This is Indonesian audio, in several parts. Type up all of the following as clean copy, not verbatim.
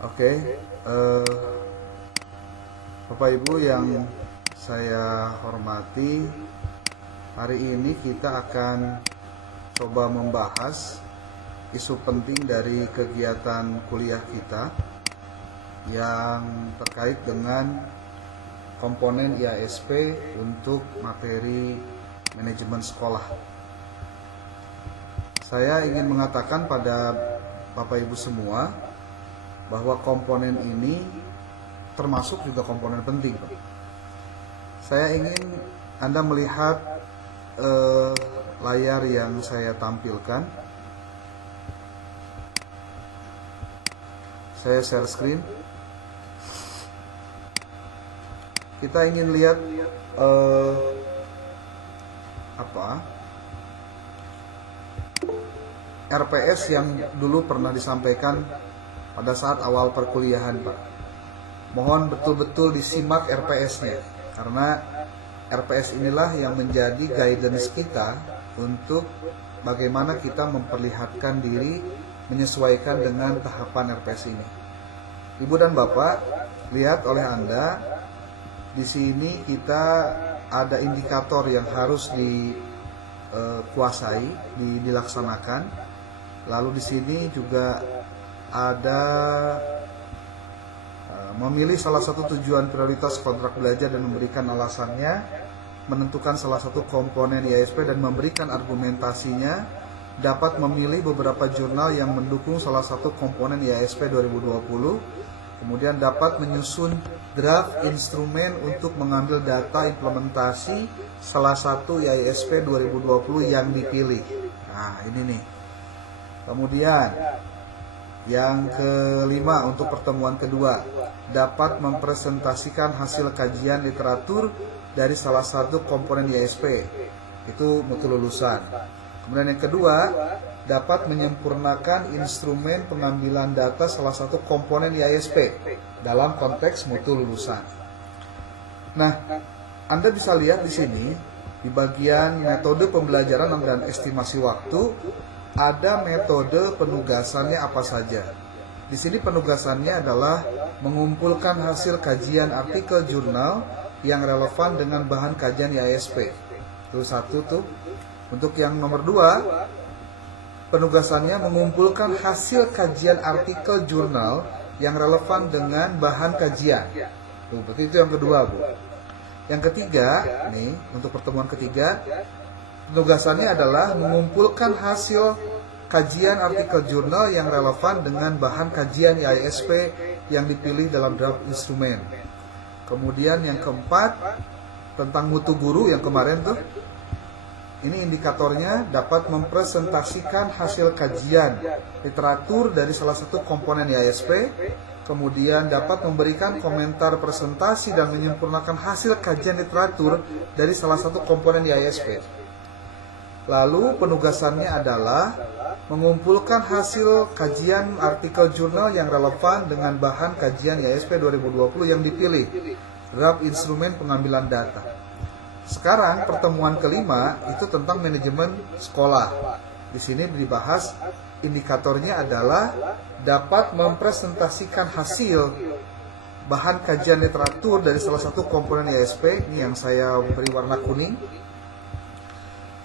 Oke, Bapak Ibu yang saya hormati, hari ini kita akan coba membahas isu penting dari kegiatan kuliah kita yang terkait dengan komponen IASP untuk materi manajemen sekolah. Saya ingin mengatakan pada Bapak Ibu semua bahwa komponen ini termasuk juga komponen penting. Saya ingin Anda melihat layar yang saya tampilkan. Saya share screen. Kita ingin lihat RPS yang dulu pernah disampaikan pada saat awal perkuliahan, Pak. Mohon betul-betul disimak RPS-nya, karena RPS inilah yang menjadi guidance kita untuk bagaimana kita memperlihatkan diri menyesuaikan dengan tahapan RPS ini. Ibu dan Bapak, lihat oleh Anda, di sini kita ada indikator yang harus dikuasai, dilaksanakan. Lalu di sini juga ada memilih salah satu tujuan prioritas kontrak belajar dan memberikan alasannya, menentukan salah satu komponen IASP dan memberikan argumentasinya, dapat memilih beberapa jurnal yang mendukung salah satu komponen IASP 2020, kemudian dapat menyusun draft instrumen untuk mengambil data implementasi salah satu IASP 2020 yang dipilih. Nah, ini nih. Kemudian yang kelima, untuk pertemuan kedua, dapat mempresentasikan hasil kajian literatur dari salah satu komponen IASP, itu mutu lulusan. Kemudian yang kedua, dapat menyempurnakan instrumen pengambilan data salah satu komponen IASP dalam konteks mutu lulusan. Nah, Anda bisa lihat di sini di bagian metode pembelajaran dan estimasi waktu, ada metode penugasannya apa saja. Di sini penugasannya adalah mengumpulkan hasil kajian artikel jurnal yang relevan dengan bahan kajian IASP. Itu satu tuh. Untuk yang nomor 2, penugasannya mengumpulkan hasil kajian artikel jurnal yang relevan dengan bahan kajian. Tuh, berarti itu yang kedua, Bu. Yang ketiga, nih, untuk pertemuan ketiga, penugasannya adalah mengumpulkan hasil kajian artikel jurnal yang relevan dengan bahan kajian IASP yang dipilih dalam draft instrumen. Kemudian yang keempat, tentang mutu guru yang kemarin tuh, ini indikatornya dapat mempresentasikan hasil kajian literatur dari salah satu komponen IASP, kemudian dapat memberikan komentar presentasi dan menyempurnakan hasil kajian literatur dari salah satu komponen IASP. Lalu penugasannya adalah mengumpulkan hasil kajian artikel jurnal yang relevan dengan bahan kajian IASP 2020 yang dipilih, draft instrumen pengambilan data. Sekarang pertemuan kelima itu tentang manajemen sekolah. Di sini dibahas indikatornya adalah dapat mempresentasikan hasil bahan kajian literatur dari salah satu komponen IASP, ini yang saya beri warna kuning.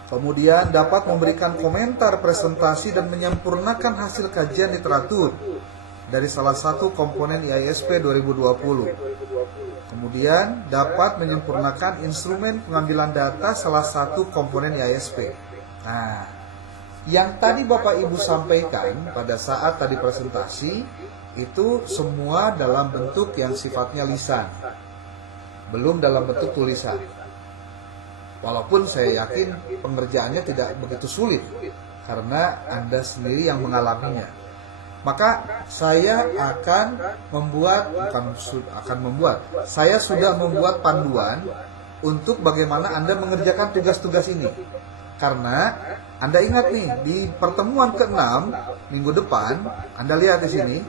Kemudian dapat memberikan komentar presentasi dan menyempurnakan hasil kajian literatur dari salah satu komponen IASP 2020. Kemudian dapat menyempurnakan instrumen pengambilan data salah satu komponen IASP. Nah, yang tadi Bapak Ibu sampaikan pada saat tadi presentasi itu semua dalam bentuk yang sifatnya lisan, belum dalam bentuk tulisan. Walaupun saya yakin pengerjaannya tidak begitu sulit karena Anda sendiri yang mengalaminya. Maka saya akan saya sudah membuat panduan untuk bagaimana Anda mengerjakan tugas-tugas ini. Karena Anda ingat nih, di pertemuan ke-6 minggu depan, Anda lihat di sini,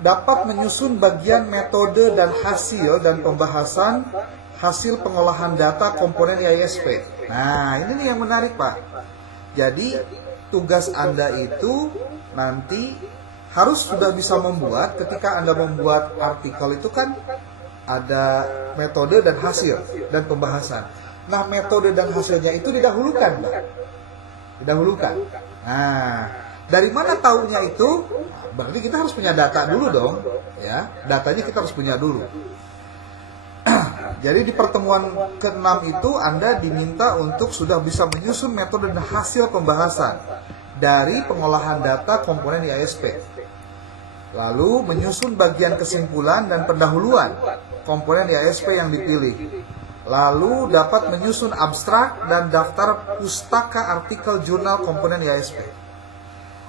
dapat menyusun bagian metode dan hasil dan pembahasan hasil pengolahan data komponen IASP. Nah, ini nih yang menarik, Pak. Jadi tugas Anda itu nanti harus sudah bisa membuat. Ketika Anda membuat artikel itu kan ada metode dan hasil dan pembahasan. Nah, metode dan hasilnya itu didahulukan, Pak. Didahulukan. Nah, dari mana taunya itu? Berarti kita harus punya data dulu dong, ya. Datanya kita harus punya dulu. Jadi di pertemuan ke-6 itu Anda diminta untuk sudah bisa menyusun metode dan hasil pembahasan dari pengolahan data komponen IASP. Lalu menyusun bagian kesimpulan dan pendahuluan komponen IASP yang dipilih. Lalu dapat menyusun abstrak dan daftar pustaka artikel jurnal komponen IASP.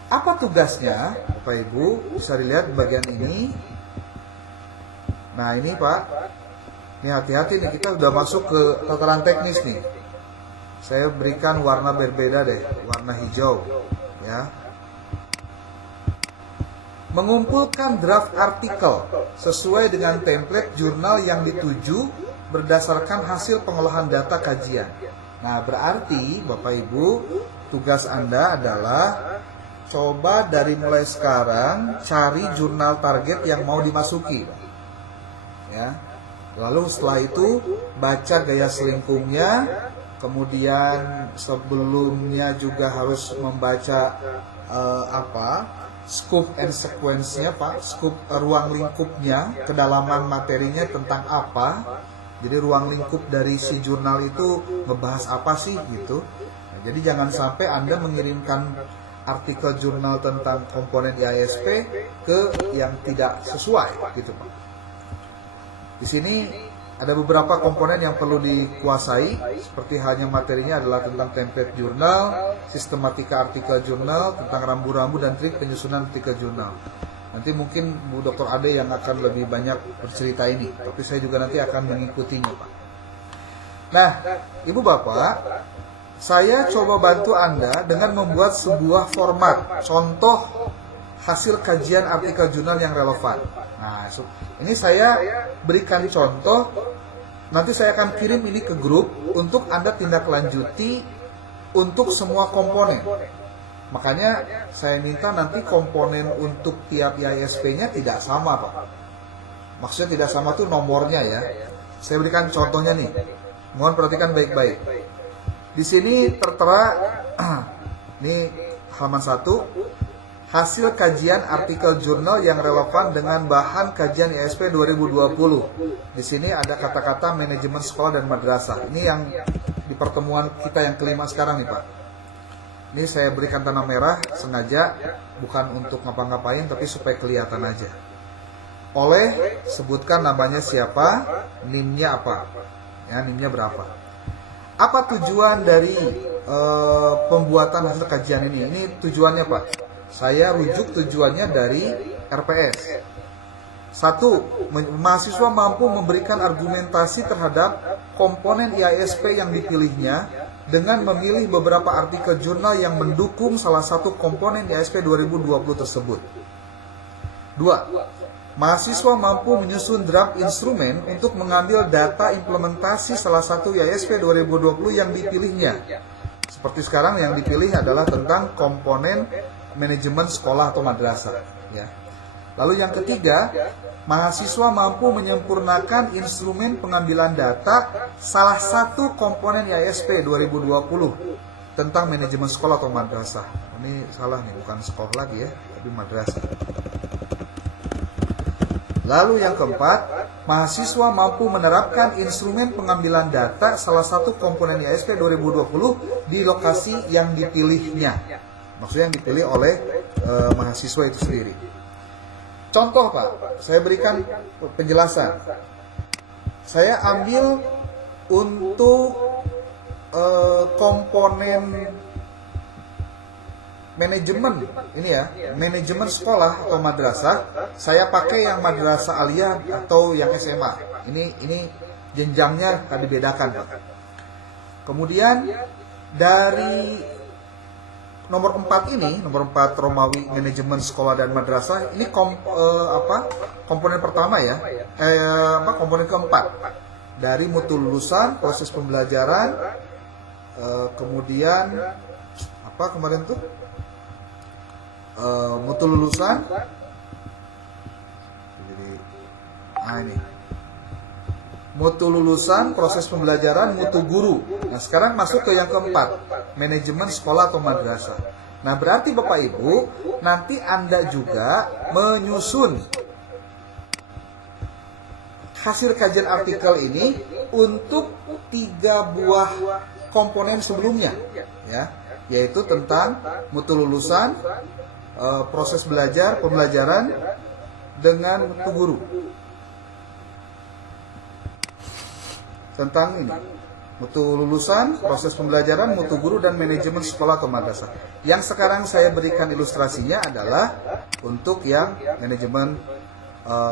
Apa tugasnya? Bapak Ibu bisa dilihat di bagian ini. Nah ini Pak, ini hati-hati nih, kita udah masuk ke tataran teknis nih. Saya berikan warna berbeda deh, warna hijau ya. Mengumpulkan draft artikel sesuai dengan template jurnal yang dituju berdasarkan hasil pengolahan data kajian. Nah, berarti Bapak Ibu, tugas Anda adalah coba dari mulai sekarang cari jurnal target yang mau dimasuki. Ya. Lalu setelah itu baca gaya selingkungnya, kemudian sebelumnya juga harus membaca scope and sequence-nya Pak, scope ruang lingkupnya, kedalaman materinya tentang apa. Jadi ruang lingkup dari si jurnal itu ngebahas apa sih gitu. Nah, jadi jangan sampai Anda mengirimkan artikel jurnal tentang komponen IASP ke yang tidak sesuai gitu Pak. Di sini ada beberapa komponen yang perlu dikuasai, seperti halnya materinya adalah tentang template jurnal, sistematika artikel jurnal, tentang rambu-rambu dan trik penyusunan artikel jurnal. Nanti mungkin Bu Dr. Ade yang akan lebih banyak bercerita ini, tapi saya juga nanti akan mengikutinya Pak. Nah, Ibu Bapak, saya coba bantu Anda dengan membuat sebuah format contoh hasil kajian artikel jurnal yang relevan. Nah, ini saya berikan contoh, nanti saya akan kirim ini ke grup untuk Anda tindak lanjuti untuk semua komponen. Makanya saya minta nanti komponen untuk tiap IASP-nya tidak sama Pak. Maksudnya tidak sama tuh nomornya ya. Saya berikan contohnya nih. Mohon perhatikan baik-baik. Di sini tertera, ini halaman 1. Hasil kajian artikel jurnal yang relevan dengan bahan kajian IASP 2020. Di sini ada kata-kata manajemen sekolah dan madrasah. Ini yang di pertemuan kita yang kelima sekarang nih Pak. Ini saya berikan tanda merah sengaja, bukan untuk ngapa-ngapain, tapi supaya kelihatan aja. Oleh sebutkan namanya siapa, NIM-nya apa, ya NIM-nya berapa. Apa tujuan dari pembuatan hasil kajian ini? Ini tujuannya Pak. Saya rujuk tujuannya dari RPS. 1. Mahasiswa mampu memberikan argumentasi terhadap komponen IASP yang dipilihnya dengan memilih beberapa artikel jurnal yang mendukung salah satu komponen IASP 2020 tersebut. 2. Mahasiswa mampu menyusun draft instrumen untuk mengambil data implementasi salah satu IASP 2020 yang dipilihnya. Seperti sekarang yang dipilih adalah tentang komponen manajemen sekolah atau madrasah ya. Lalu yang ketiga, mahasiswa mampu menyempurnakan instrumen pengambilan data salah satu komponen IASP 2020 tentang manajemen sekolah atau madrasah. Ini salah nih, bukan sekolah lagi ya, tapi madrasah. Lalu yang keempat, mahasiswa mampu menerapkan instrumen pengambilan data salah satu komponen IASP 2020 di lokasi yang dipilihnya. Maksudnya yang dipilih oleh mahasiswa itu sendiri. Contoh Pak, saya berikan penjelasan. Saya ambil untuk komponen manajemen ini ya, manajemen sekolah atau madrasah. Saya pakai yang madrasah aliyah atau yang SMA. Ini jenjangnya tadi bedakan Pak. Kemudian dari nomor 4 ini, nomor 4 Romawi manajemen sekolah dan madrasah, ini komponen pertama ya. Komponen keempat. Dari mutu lulusan, proses pembelajaran, kemudian apa kemarin tuh? mutu lulusan. Jadi, ini mutu lulusan, proses pembelajaran, mutu guru. Nah, sekarang masuk ke yang keempat, manajemen sekolah atau madrasah. Nah, berarti Bapak Ibu, nanti Anda juga menyusun hasil kajian artikel ini untuk 3 buah komponen sebelumnya, ya, yaitu tentang mutu lulusan, proses belajar, pembelajaran, dengan mutu guru. Tentang ini, mutu lulusan, proses pembelajaran, mutu guru, dan manajemen sekolah atau madrasah. Yang sekarang saya berikan ilustrasinya adalah untuk yang manajemen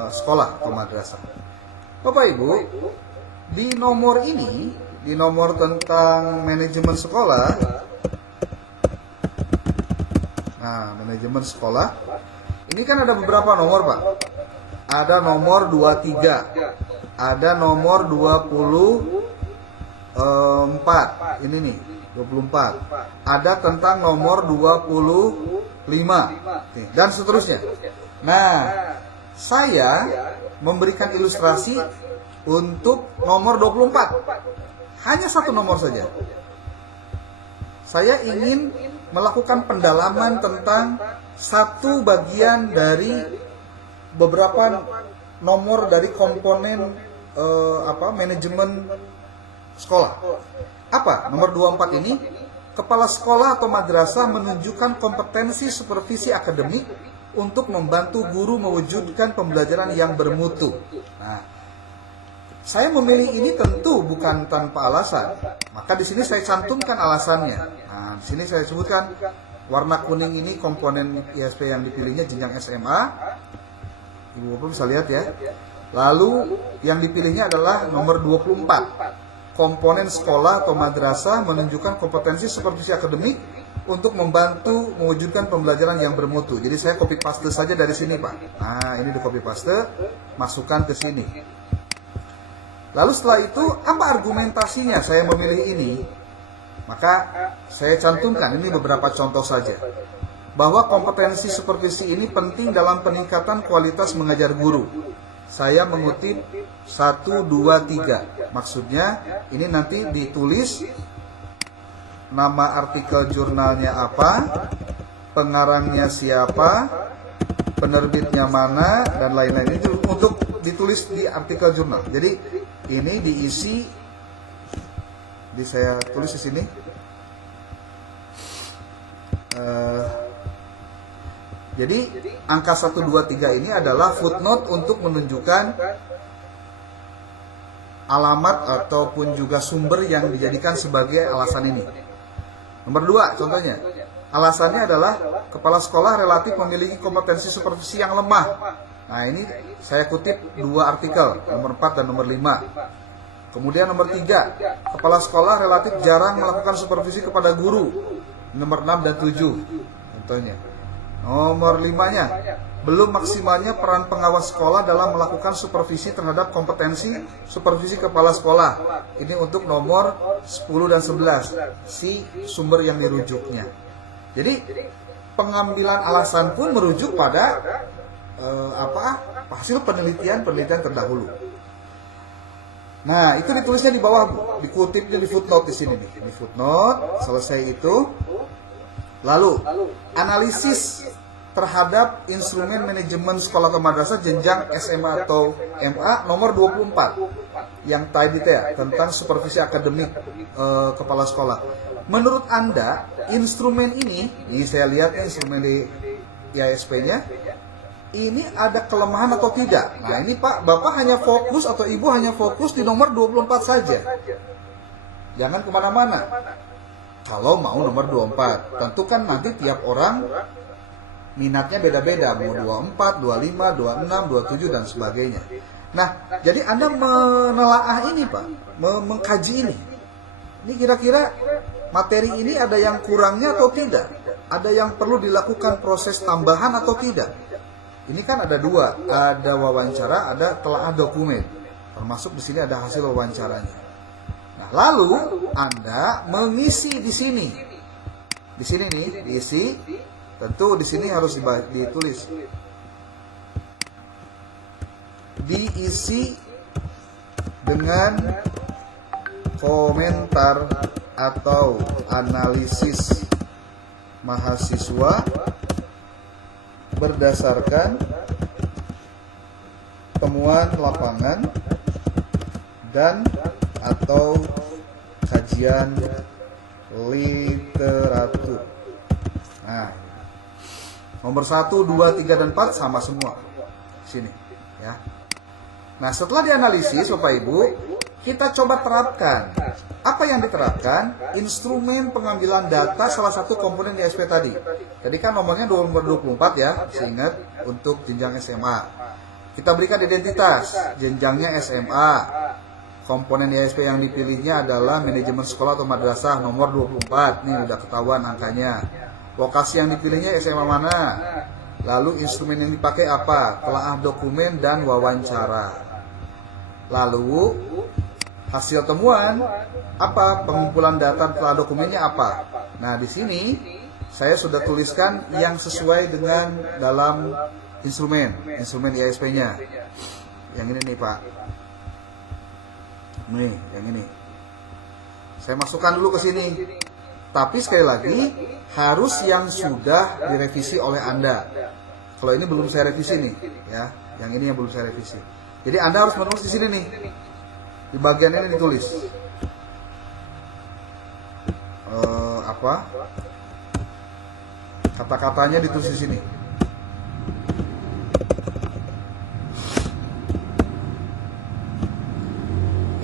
sekolah atau madrasah. Bapak Ibu, di nomor ini, di nomor tentang manajemen sekolah, nah, manajemen sekolah, ini kan ada beberapa nomor, Pak. Ada nomor 23, ada nomor 24, ini nih, 24. Ada tentang nomor 25, nih, dan seterusnya. Nah, saya memberikan ilustrasi untuk nomor 24. Hanya satu nomor saja. Saya ingin melakukan pendalaman tentang satu bagian dari beberapa nomor dari komponen manajemen sekolah. Apa? Nomor 24 ini, kepala sekolah atau madrasah menunjukkan kompetensi supervisi akademik untuk membantu guru mewujudkan pembelajaran yang bermutu. Nah, saya memilih ini tentu bukan tanpa alasan. Maka di sini saya cantumkan alasannya. Nah, di sini saya sebutkan warna kuning ini komponen ISP yang dipilihnya jenjang SMA. Ibu Bapak bisa lihat ya. Lalu yang dipilihnya adalah nomor 24. Komponen sekolah atau madrasah menunjukkan kompetensi supervisi akademik untuk membantu mewujudkan pembelajaran yang bermutu. Jadi saya copy paste saja dari sini, Pak. Nah, ini di copy paste, masukkan ke sini. Lalu setelah itu, apa argumentasinya saya memilih ini? Maka saya cantumkan, ini beberapa contoh saja. Bahwa kompetensi supervisi ini penting dalam peningkatan kualitas mengajar guru. Saya mengutip 1, 2, 3. Maksudnya, ini nanti ditulis nama artikel jurnalnya apa, pengarangnya siapa, penerbitnya mana, dan lain-lain. Itu untuk ditulis di artikel jurnal. Jadi ini diisi, saya tulis di sini. Jadi angka 1, 2, 3 ini adalah footnote untuk menunjukkan alamat ataupun juga sumber yang dijadikan sebagai alasan ini. Nomor 2 contohnya, alasannya adalah kepala sekolah relatif memiliki kompetensi supervisi yang lemah. Nah, ini saya kutip 2 artikel, nomor 4 dan nomor 5. Kemudian nomor 3, kepala sekolah relatif jarang melakukan supervisi kepada guru, nomor 6 dan 7 contohnya. Nomor 5-nya, belum maksimalnya peran pengawas sekolah dalam melakukan supervisi terhadap kompetensi supervisi kepala sekolah. Ini untuk nomor 10 dan 11, si sumber yang dirujuknya. Jadi pengambilan alasan pun merujuk pada hasil penelitian terdahulu. Nah, itu ditulisnya di bawah, Bu. Dikutipnya di footnote di sini nih. Di footnote, selesai itu. Lalu, analisis terhadap instrumen manajemen sekolah atau madrasah jenjang SMA atau MA nomor 24 yang tadi ya, tentang supervisi akademik kepala sekolah. Menurut Anda, instrumen ini saya lihat instrumen di IASP-nya, ini ada kelemahan atau tidak? Nah, ini Pak, Bapak hanya fokus atau Ibu hanya fokus di nomor 24 saja. Jangan kemana-mana. Kalau mau nomor 24, tentu kan nanti tiap orang minatnya beda-beda, mau 24, 25, 26, 27 dan sebagainya. Nah, jadi Anda menelaah ini, Pak, mengkaji ini. Ini kira-kira materi ini ada yang kurangnya atau tidak? Ada yang perlu dilakukan proses tambahan atau tidak? Ini kan ada 2, ada wawancara, ada telaah dokumen. Termasuk di sini ada hasil wawancaranya. Nah, lalu Anda mengisi di sini. Di sini nih, diisi Tentu di sini harus ditulis. Diisi dengan komentar atau analisis mahasiswa berdasarkan temuan lapangan dan atau kajian literatur. Nah, nomor 1, 2, 3, dan 4 sama semua. Sini, ya. Nah, setelah dianalisis, Bapak Ibu, kita coba terapkan. Apa yang diterapkan? Instrumen pengambilan data salah satu komponen ISP tadi. Tadi kan nomornya nomor 24 ya, masih ingat, untuk jenjang SMA. Kita berikan identitas, jenjangnya SMA. Komponen ISP yang dipilihnya adalah manajemen sekolah atau madrasah nomor 24. Nih udah ketahuan angkanya. Lokasi yang dipilihnya SMA mana? Lalu instrumen yang dipakai apa? Telaah dokumen dan wawancara. Lalu hasil temuan apa? Pengumpulan data telaah dokumennya apa? Nah, di sini saya sudah tuliskan yang sesuai dengan dalam instrumen ISP-nya. Yang ini nih, Pak. Nih, yang ini. Saya masukkan dulu ke sini. Tapi sekali lagi harus yang sudah direvisi oleh Anda. Kalau ini belum saya revisi nih, ya. Yang ini yang belum saya revisi. Jadi Anda harus menulis di sini nih. Di bagian ini ditulis. Kata-katanya ditulis di sini.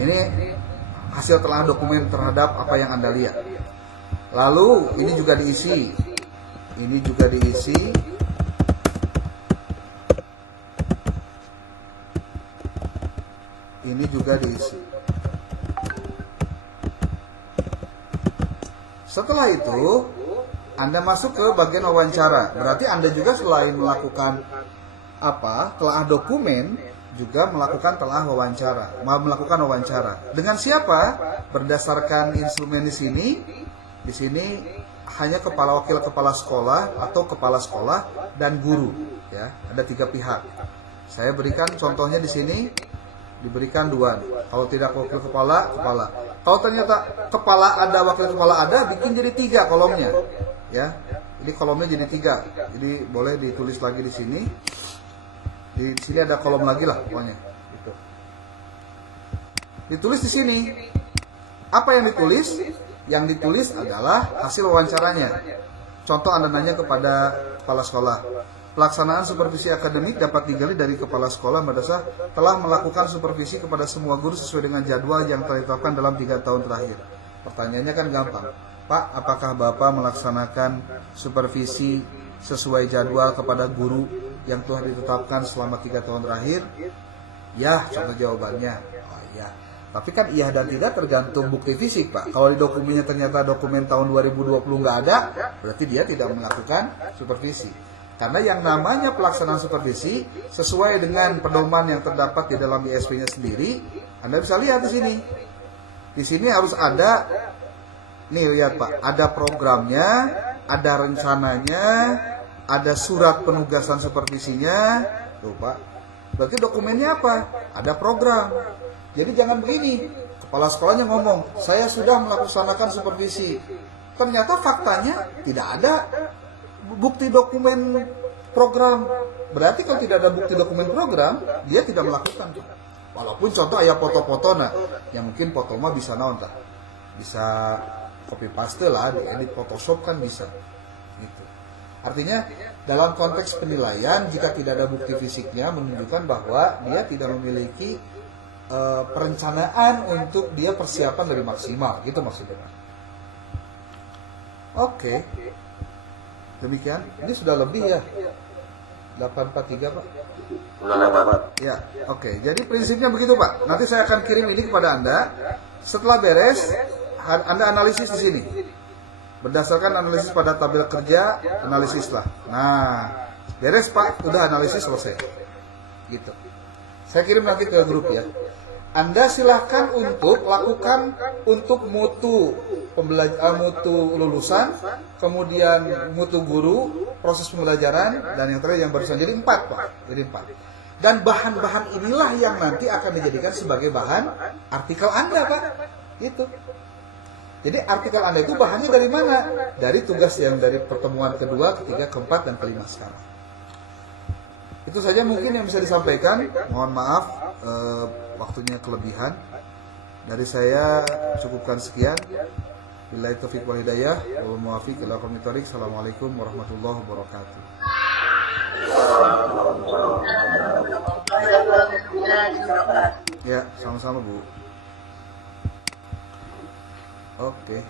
Ini hasil telaah dokumen terhadap apa yang Anda lihat. Lalu ini juga diisi. Ini juga diisi. Ini juga diisi. Setelah itu, Anda masuk ke bagian wawancara. Berarti Anda juga selain melakukan telaah dokumen, juga melakukan telaah wawancara, melakukan wawancara. Dengan siapa? Berdasarkan instrumen di sini. Di sini hanya wakil kepala sekolah atau kepala sekolah dan guru, ya. Ada 3 pihak. Saya berikan contohnya di sini. Diberikan 2. Kalau tidak wakil kepala. Kalau ternyata kepala ada, wakil kepala ada, bikin jadi 3 kolomnya, ya. Jadi kolomnya jadi 3. Jadi boleh ditulis lagi di sini. Di sini ada kolom lagi lah pokoknya. Gitu. Ditulis di sini. Apa yang ditulis? Yang ditulis adalah hasil wawancaranya. Contoh Anda nanya kepada kepala sekolah. Pelaksanaan supervisi akademik dapat digali dari kepala sekolah madrasah telah melakukan supervisi kepada semua guru sesuai dengan jadwal yang telah ditetapkan dalam 3 tahun terakhir. Pertanyaannya kan gampang. Pak, apakah Bapak melaksanakan supervisi sesuai jadwal kepada guru yang telah ditetapkan selama 3 tahun terakhir? Ya, contoh jawabannya. Oh iya. Tapi kan iya dan tidak tergantung bukti fisik, Pak. Kalau di dokumennya ternyata dokumen tahun 2020 nggak ada, berarti dia tidak melakukan supervisi. Karena yang namanya pelaksanaan supervisi sesuai dengan pedoman yang terdapat di dalam ISP-nya sendiri, Anda bisa lihat di sini. Di sini harus ada, nih lihat Pak, ada programnya, ada rencananya, ada surat penugasan supervisinya. Tuh Pak, berarti dokumennya apa? Ada program. Jadi jangan begini, kepala sekolahnya ngomong, saya sudah melaksanakan supervisi. Ternyata faktanya tidak ada bukti dokumen program. Berarti kalau tidak ada bukti dokumen program, dia tidak melakukan. Walaupun contoh ayah foto-foto, nah, yang mungkin foto mah bisa naon tak? Bisa copy paste lah, diedit Photoshop kan bisa. Gitu. Artinya dalam konteks penilaian, jika tidak ada bukti fisiknya menunjukkan bahwa dia tidak memiliki perencanaan untuk dia persiapan lebih maksimal, gitu maksudnya. Oke. Demikian, ini sudah lebih ya 843 Pak. Sudah lewat. Ya, oke. Jadi prinsipnya begitu Pak. Nanti saya akan kirim ini kepada Anda. Setelah beres, Anda analisis di sini. Berdasarkan analisis pada tabel kerja, analisis lah. Nah, beres Pak, udah analisis selesai. Gitu. Saya kirim nanti ke grup ya. Anda silahkan untuk lakukan untuk mutu mutu lulusan, kemudian mutu guru, proses pembelajaran, dan yang terakhir yang barusan. Jadi 4 Pak. Jadi 4. Dan bahan-bahan inilah yang nanti akan dijadikan sebagai bahan artikel Anda Pak. Itu. Jadi artikel Anda itu bahannya dari mana? Dari tugas yang dari pertemuan kedua, ketiga, keempat, dan kelima sekarang. Itu saja mungkin yang bisa disampaikan. Mohon maaf waktunya kelebihan. Dari saya cukupkan sekian. Billahi taufiq wal hidayah. Wa muwaffiq ila aqwamit thoriq. Assalamualaikum warahmatullahi wabarakatuh. Ya, sama-sama Bu. Oke.